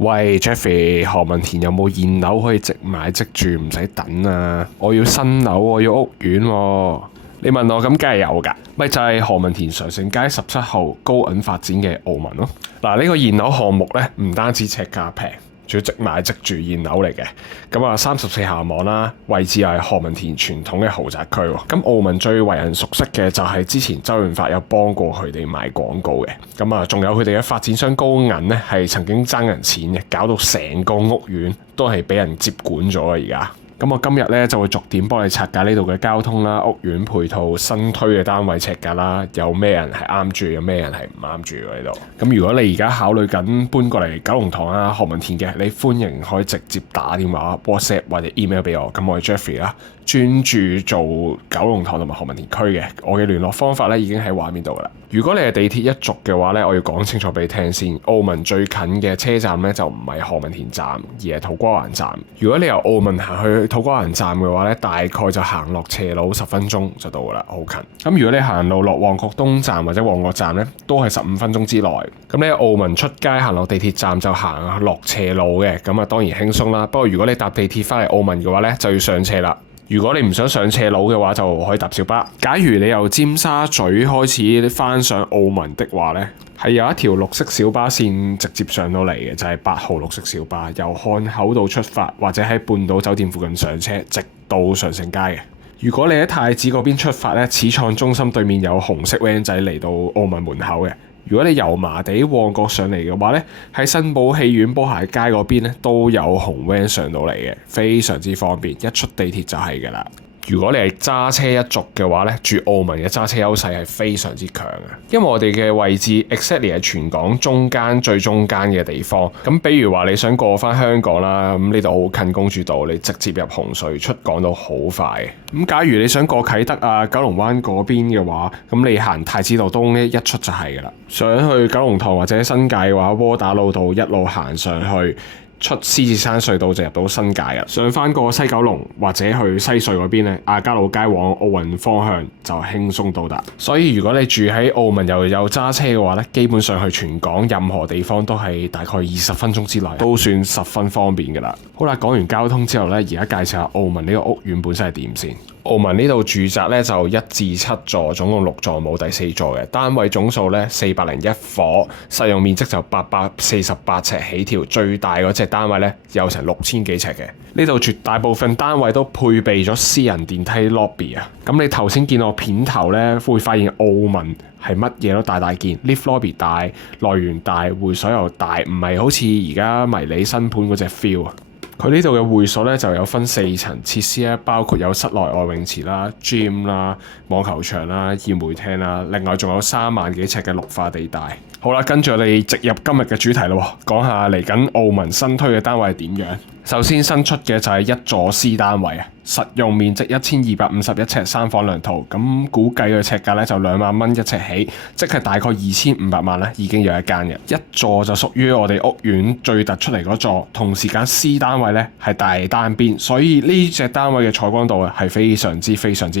喂，Jeffrey，何文田有冇現樓可以即買即住唔使等啊？我要新樓，我要屋苑喎。你問我咁，梗係有㗎，咪就係何文田常盛街17號高銀發展嘅澳文咯。嗱，呢個現樓項目呢，唔單止尺價平，仲要即買即住現樓嚟嘅。咁啊，34下網啦，位置係何文田傳統嘅豪宅區喎。咁澳文最為人熟悉嘅就係之前周潤發有幫過佢哋賣廣告嘅。咁啊，仲有佢哋嘅發展商高銀呢，係曾經爭人錢嘅，搞到成個屋苑都係俾人接管咗啊！而家。咁我今日咧就會逐點幫你拆解呢度嘅交通啦、屋苑配套、新推嘅單位尺價啦，有咩人係啱住，有咩人係唔啱住喺度。咁如果你而家考慮緊搬過嚟九龍塘啊、何文田嘅，你歡迎可以直接打電話、WhatsApp 或者 email 俾我。咁我係 Jeffrey 啦，專注做九龍塘同埋何文田區嘅。我嘅聯絡方法咧已經喺畫面度噶啦。如果你係地鐵一族嘅話咧，我要講清楚俾你聽先。澳門最近嘅車站咧就唔係何文田站，而係土瓜灣站。如果你由澳門行去土瓜灣站嘅話咧，大概就行落斜路10分鐘就到噶啦，好近。咁如果你行路落旺角東站或者旺角站咧，都係15分鐘之內。咁你喺澳門出街行落地鐵站就行落斜路嘅，咁啊當然輕鬆啦。不過如果你搭地鐵翻嚟澳門嘅話咧，就要上斜啦。如果你唔想上斜路嘅話，就可以搭小巴。假如你由尖沙咀開始翻上澳門的話呢，係有一條綠色小巴線直接上到嚟嘅，就係8號綠色小巴，由漢口道出發，或者喺半島酒店附近上車，直到常盛街嘅。如果你喺太子嗰邊出發呢，始創中心對面有紅色 van 仔嚟到澳門門口嘅。如果你油麻地旺角上嚟嘅話呢，喺新寶戲院波鞋街嗰邊呢都有紅 van 上到嚟嘅，非常之方便，一出地鐵就係㗎啦。如果你係揸車一族嘅話呢，住澳門嘅揸車優勢係非常之強嘅，因為我哋嘅位置 exactly 係全港中間最中間嘅地方。咁比如話你想過翻香港啦，咁呢度好近公主道，你直接入紅隧出港島好快。咁假如你想過啟德啊、九龍灣嗰邊嘅話，咁你行太子道東呢一出就係㗎啦。想去九龍塘或者新界嘅話，窩打老道一路行上去，出獅子山隧道就入到新界啦。上翻個西九龍或者去西隧嗰邊咧，亞皆老街往奧運方向就輕鬆到達。所以如果你住喺澳門又有揸車嘅話咧，基本上去全港任何地方都係大概20分鐘之內，都算十分方便㗎啦。好啦，講完交通之後咧，而家介紹下澳門呢個屋苑本身係點先。澳門呢度住宅咧就1至7座，總共6座，冇第4座嘅。單位總數咧401伙，實用面積就848尺起跳，最大嗰隻單位咧有成6000幾尺嘅。呢度絕大部分單位都配備咗私人電梯 lobby 啊。咁你頭先見我片頭咧，會發現澳門係乜嘢都大件 ，lift lobby 大，內園大，會所又大，唔係好似而家迷你新盤嗰隻 feel 啊。佢呢度嘅會所咧就有分4層設施咧，包括有室內外泳池啦、gym 啦、網球場啦、宴會廳啦，另外仲有3萬幾尺嘅綠化地帶。好啦，跟住我哋直入今日嘅主題咯，講下嚟緊澳門新推嘅單位係點樣。首先新出嘅就係一座 C 單位啊，實用面積1251尺，3房2套，咁估計嘅尺價咧就2萬蚊一尺起，即係大概2500萬咧已經有一間嘅。一座就屬於我哋屋苑最突出嚟嗰座，同時間 C 單位咧係大單邊，所以呢隻單位嘅採光度係非常之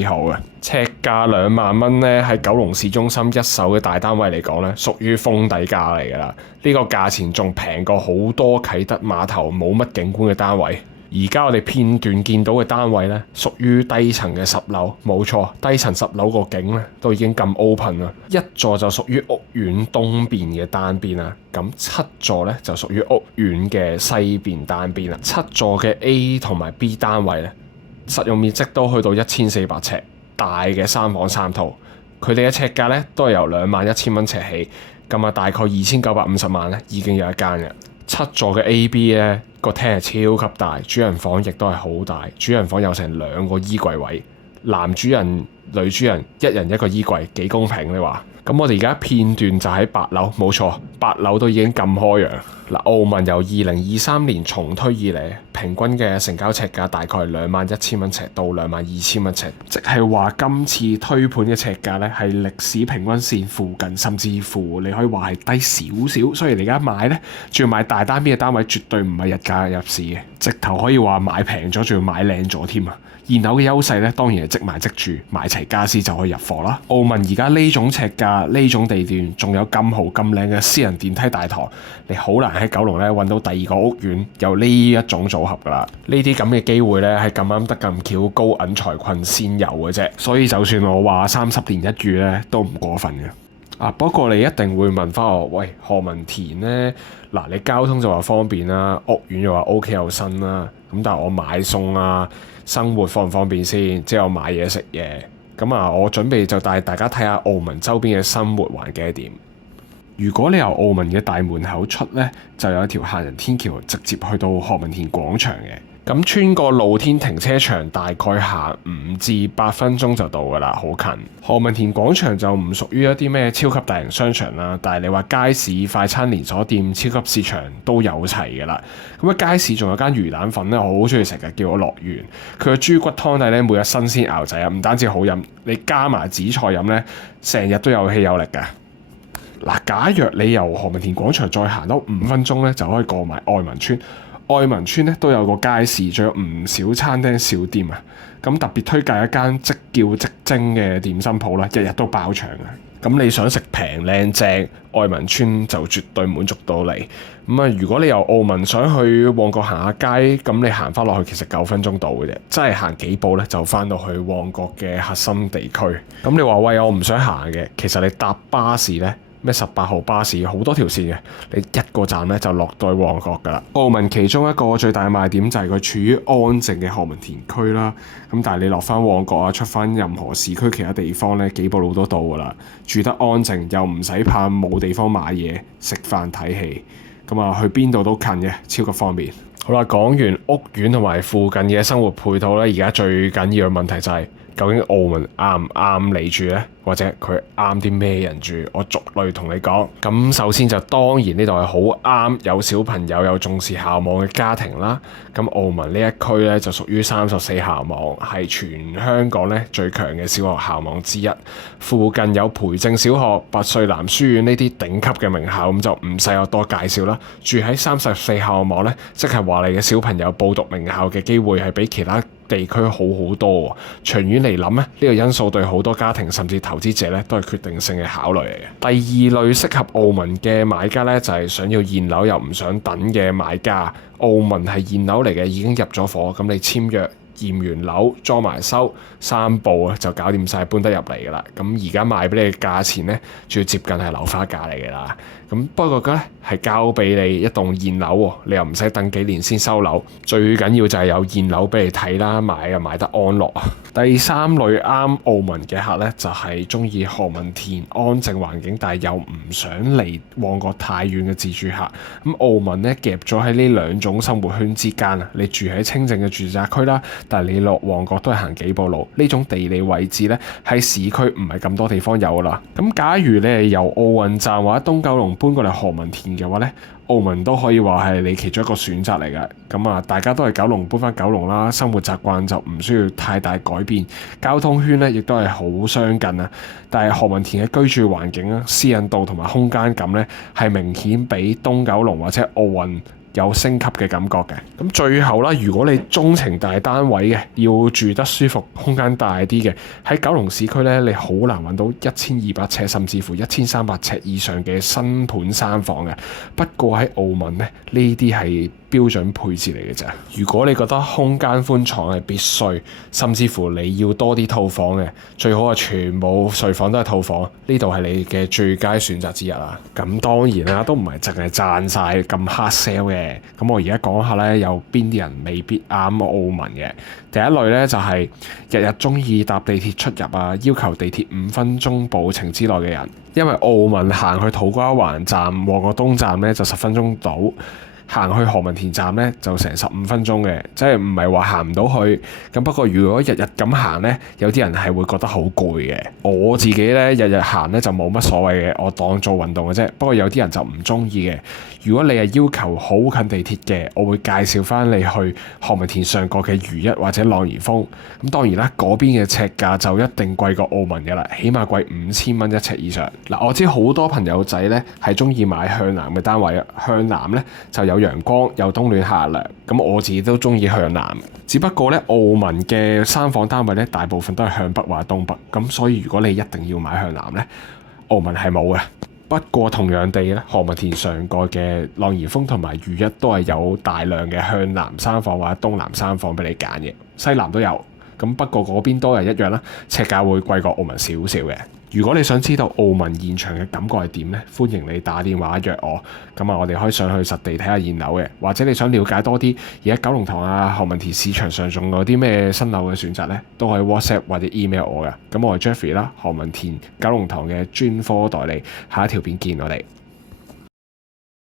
好嘅。尺價2萬蚊咧喺九龍市中心一手嘅大單位嚟講咧，屬於封底價嚟㗎啦。呢個價錢仲平過好多啟德碼頭冇乜景觀嘅單位。而家我哋片段見到嘅單位咧，屬於低層嘅10樓，冇錯，低層10樓個景咧都已經咁 open 啦。一座就屬於屋苑東邊嘅單邊啦，咁7座咧就屬於屋苑嘅西邊單邊啦。7座嘅 A 同埋 B 單位咧，實用面積都去到1400尺，大嘅3房3套，佢哋嘅尺價咧都係由21000蚊尺起，咁啊大概2950萬咧已經有一間嘅。7座嘅 A、B 咧個廳係超級大，主人房亦都係好大，主人房有成2個衣櫃位，男主人、女主人一人一個衣櫃，幾公平你話？咁我哋而家片段就喺8樓，冇錯，8樓都已經咁開揚。嗱，澳門由2023年重推以嚟，平均嘅成交尺價大概係21000蚊尺到22000蚊尺，即係話今次推盤嘅尺價咧係歷史平均線附近，甚至乎你可以話係低少少。所以你而家買咧，仲要買大單邊嘅單位，絕對唔係日價入市嘅。直頭可以話買平咗，仲要買靚咗添啊！現樓嘅優勢咧，當然係即買即住，買齊家私就可以入伙啦。澳門而家呢種尺價、呢種地段，仲有咁豪咁靚嘅私人電梯大堂，你好難喺九龍咧揾到第二個屋苑有呢一種組合噶啦。呢啲咁嘅機會咧，係咁啱得咁巧，高銀財困先有嘅啫。所以就算我話30年一遇咧，都唔過分嘅。不過你一定會問翻我，喂，何文田呢？嗱，你交通就話方便啦，屋苑又話 OK 又新啦，咁但係我買餸啊，生活方唔方便先？即係我買嘢食嘢，咁我準備就帶大家睇下澳門周邊嘅生活環境係點。如果你由澳門嘅大門口出呢，就有一條行人天橋直接去到何文田廣場嘅。咁穿過露天停車場，大概行5至8分鐘就到㗎啦，好近。何文田廣場就唔屬於一啲咩超級大型商場啦，但係你話街市、快餐連鎖店、超級市場都有齊㗎啦。咁街市仲有間魚蛋粉咧，我好中意食嘅，叫我樂園。佢嘅豬骨湯底咧，每日新鮮牛仔啊，唔單止好飲，你加埋紫菜飲咧，成日都有氣有力㗎。假若你由何文田廣場再行多5分鐘咧，就可以過埋愛民村。愛民村咧都有個街市，仲有唔少餐廳小店啊！咁特別推介一間即叫即蒸嘅點心鋪啦，日日都爆場嘅。咁你想食平靚正，愛民村就絕對滿足到你。如果你由澳門想去旺角行下街，咁你行翻落去其實9分鐘到嘅啫，真係行幾步咧就翻到去旺角嘅核心地區。咁你話喂，我唔想行嘅，其實你搭巴士咧。咩18號巴士好多條線嘅，你一個站咧就落到去旺角噶啦。澳門其中一個最大賣點就係佢處於安靜嘅何文田區啦。咁但係你落翻旺角啊，出翻任何市區其他地方咧，幾步路都到噶啦。住得安靜又唔使怕冇地方買嘢、食飯睇戲，去邊度都近嘅，超級方便。好啦，講完屋苑同埋附近嘅生活配套咧，而家最緊要嘅問題就係究竟澳門啱唔啱你住呢？或者佢啱啲咩人住？我逐類同你講。咁首先就當然呢度係好啱有小朋友有重視校網嘅家庭啦。咁澳門呢一區咧就屬於34校網，係全香港咧最強嘅小學校網之一。附近有培正小學、拔萃男書院呢啲頂級嘅名校，咁就唔使我多介紹啦。住喺34校網咧，即係話你嘅小朋友報讀名校嘅機會係比其他地區好好多。長遠嚟諗咧，呢個因素對好多家庭甚至投資者咧都係決定性嘅考慮嚟嘅。第二類適合澳門嘅買家咧，就係想要現樓又唔想等嘅買家。澳門係現樓嚟嘅，已經入咗伙，咁你簽約驗完樓裝埋收3步就搞掂晒，搬得入嚟噶啦。咁而家賣俾你嘅價錢咧，仲要接近係樓花價嚟嘅啦。咁不過咧係交俾你一棟現樓喎，你又唔使等幾年先收樓。最緊要就係有現樓俾你睇啦，買又買得安樂啊。第三類啱澳門嘅客咧，就係中意何文田安靜環境，但係又唔想離旺角太遠嘅自住客。咁澳門咧夾咗喺呢兩種生活圈之間啊，你住喺清靜嘅住宅區啦，但係你落旺角都係行幾步路。呢種地理位置咧喺市區唔係咁多地方有啦。咁假如你係由奧運站或者東九龍搬過嚟何文田嘅話咧，澳門都可以話係你其中一個選擇嚟嘅。咁大家都係九龍搬翻九龍啦，生活習慣就唔需要太大改變，交通圈咧亦都係好相近啊。但係何文田嘅居住環境啊、私隱度同埋空間感咧，係明顯比東九龍或者奧運有升級嘅感覺嘅。咁最後啦，如果你鍾情大單位嘅，要住得舒服、空間大啲嘅，喺九龍市區咧，你好難揾到1200尺甚至乎1300尺以上嘅新盤3房嘅。不過喺澳門咧，呢啲係標準配置嚟嘅咋。如果你覺得空間寬敞係必須，甚至乎你要多啲套房嘅，最好係全部睡房都係套房，呢度係你嘅最佳選擇之一啦。咁當然啦，都唔係淨係讚晒咁 hard sell 嘅。咁我而家講下咧，有邊啲人未必啱澳門嘅。第一類咧就係日日中意搭地鐵出入啊，要求地鐵5分鐘步程之內嘅人。因為澳門行去土瓜灣站、旺角東站咧就10分鐘到。行去何文田站咧就成15分鐘嘅，即係唔係話行唔到去。咁不過如果日日咁行咧，有啲人係會覺得好攰嘅。我自己咧日日行咧就冇乜所謂嘅，我當做運動嘅啫。不過有啲人就唔中意嘅。如果你係要求好近地鐵嘅，我會介紹翻你去何文田上角嘅如一或者朗然峰。咁當然啦，嗰邊嘅尺價就一定貴過澳門嘅啦，起碼貴5000蚊一尺以上。嗱，我知好多朋友仔咧係中意買向南嘅單位啊，向南咧就有陽光，有冬暖夏涼。咁我自己都中意向南，只不過咧澳門嘅3房單位咧大部分都係向北或者東北，咁所以如果你一定要買向南咧，澳門係冇嘅。不過同樣地咧，何文田上蓋嘅浪兒峰同埋裕一都係有大量嘅向南3房或者東南3房俾你揀嘅，西南都有。咁不過嗰邊都係一樣啦，尺價會貴過澳門少少嘅。如果你想知道澳門現場嘅感覺係點呢？歡迎你打電話約我。咁我哋可以上去實地睇下現樓嘅，或者你想了解多啲而家九龍塘啊、何文田市場上仲有啲咩新樓嘅選擇呢，都可以 WhatsApp 或者 email 我嘅。咁我係 Jeffrey 啦，何文田九龍塘嘅專科代理。下一條片見我哋。